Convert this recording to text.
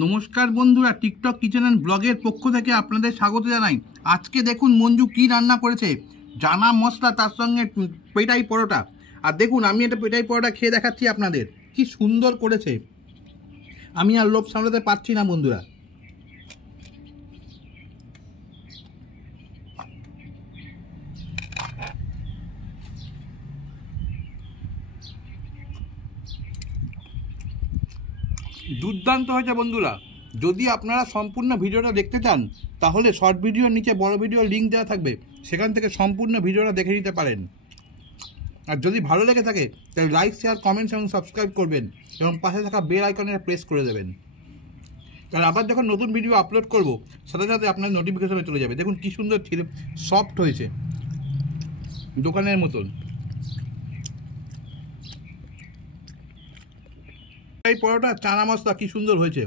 নমস্কার বন্ধুরা, TikTok kitchen and ব্লগের পক্ষ থেকে আপনাদের স্বাগত জানাই। আজকে দেখুন মঞ্জু কি রান্না করেছে। জানা মশলা, তার সঙ্গে পেটাই পরোটা। আর দেখুন আমি এটা পেটাই পরোটা খেয়ে দেখাচ্ছি আপনাদের, কি সুন্দর করেছে। আমি আর লোভ সামলাতে পারছি না বন্ধুরা। দুর্দান্ত হয়েছে বন্ধুরা। যদি আপনারা সম্পূর্ণ ভিডিওটা দেখতে চান তাহলে শর্ট ভিডিওর নিচে বড় ভিডিওর লিঙ্ক দেওয়া থাকবে, সেখান থেকে সম্পূর্ণ ভিডিওটা দেখে নিতে পারেন। আর যদি ভালো লেগে থাকে তাহলে লাইক, শেয়ার, কমেন্টস এবং সাবস্ক্রাইব করবেন এবং পাশে থাকা বেল আইকনে প্রেস করে দেবেন। কারণ আবার যখন নতুন ভিডিও আপলোড করব সাথে সাথে আপনার নোটিফিকেশনে চলে যাবে। দেখুন কি সুন্দর ছিল, সফট হয়েছে দোকানের মতন। এই পরোটা চানা মশলা কি সুন্দর হয়েছে।